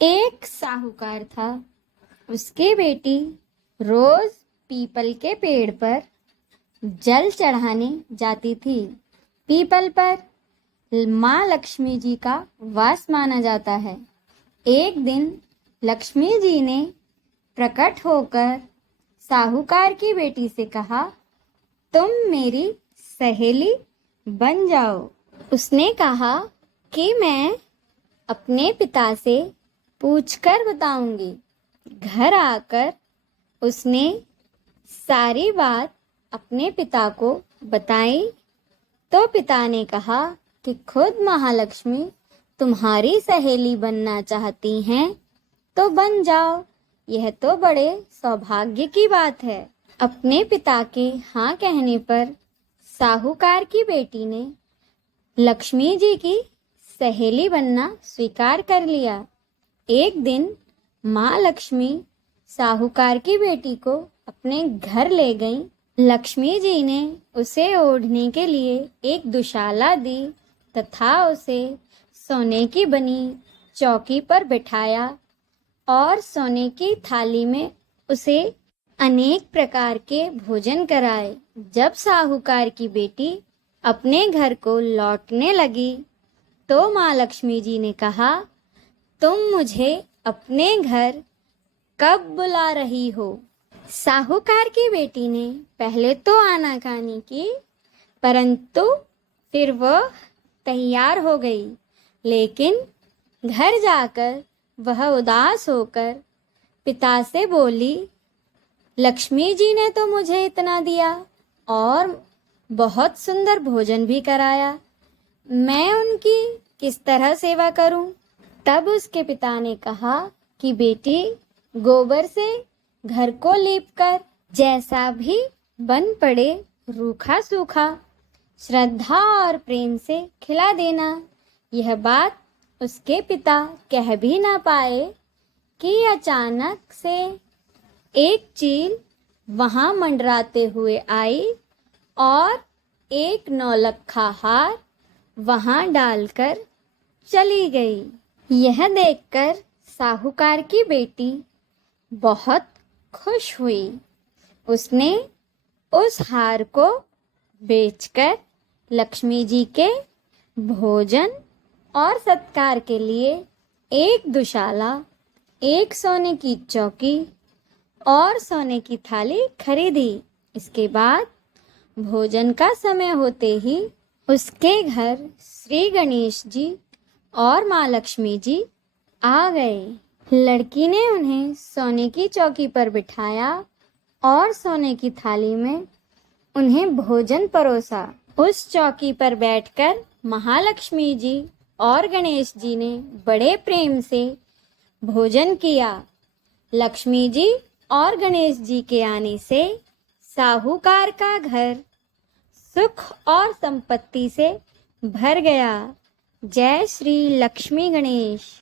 एक साहूकार था। उसकी बेटी रोज पीपल के पेड़ पर जल चढ़ाने जाती थी। पीपल पर माँ लक्ष्मी जी का वास माना जाता है। एक दिन लक्ष्मी जी ने प्रकट होकर साहूकार की बेटी से कहा, तुम मेरी सहेली बन जाओ। उसने कहा कि मैं अपने पिता से पूछकर बताऊंगी। घर आकर उसने सारी बात अपने पिता को बताई तो पिता ने कहा कि खुद महालक्ष्मी तुम्हारी सहेली बनना चाहती हैं तो बन जाओ, यह तो बड़े सौभाग्य की बात है। अपने पिता के हाँ कहने पर साहूकार की बेटी ने लक्ष्मी जी की सहेली बनना स्वीकार कर लिया। एक दिन माँ लक्ष्मी साहूकार की बेटी को अपने घर ले गईं। लक्ष्मी जी ने उसे ओढ़ने के लिए एक दुशाला दी तथा उसे सोने की बनी चौकी पर बिठाया और सोने की थाली में उसे अनेक प्रकार के भोजन कराए। जब साहूकार की बेटी अपने घर को लौटने लगी तो माँ लक्ष्मी जी ने कहा, तुम मुझे अपने घर कब बुला रही हो? साहूकार की बेटी ने पहले तो आनाकानी की, परंतु फिर वह तैयार हो गई। लेकिन घर जाकर वह उदास होकर पिता से बोली, लक्ष्मी जी ने तो मुझे इतना दिया और बहुत सुंदर भोजन भी कराया, मैं उनकी किस तरह सेवा करूं? तब उसके पिता ने कहा कि बेटी, गोबर से घर को लीपकर जैसा भी बन पड़े रूखा सूखा श्रद्धा और प्रेम से खिला देना। यह बात उसके पिता कह भी ना पाए कि अचानक से एक चील वहां मंडराते हुए आई और एक नौलखा हार वहां डालकर चली गई। यह देखकर साहूकार की बेटी बहुत खुश हुई। उसने उस हार को बेचकर लक्ष्मी जी के भोजन और सत्कार के लिए एक दुशाला, एक सोने की चौकी और सोने की थाली खरीदी। इसके बाद भोजन का समय होते ही उसके घर श्री गणेश जी और माँ लक्ष्मी जी आ गए। लड़की ने उन्हें सोने की चौकी पर बिठाया और सोने की थाली में उन्हें भोजन परोसा। उस चौकी पर बैठकर महालक्ष्मी जी और गणेश जी ने बड़े प्रेम से भोजन किया। लक्ष्मी जी और गणेश जी के आने से साहूकार का घर सुख और संपत्ति से भर गया। जय श्री लक्ष्मी गणेश।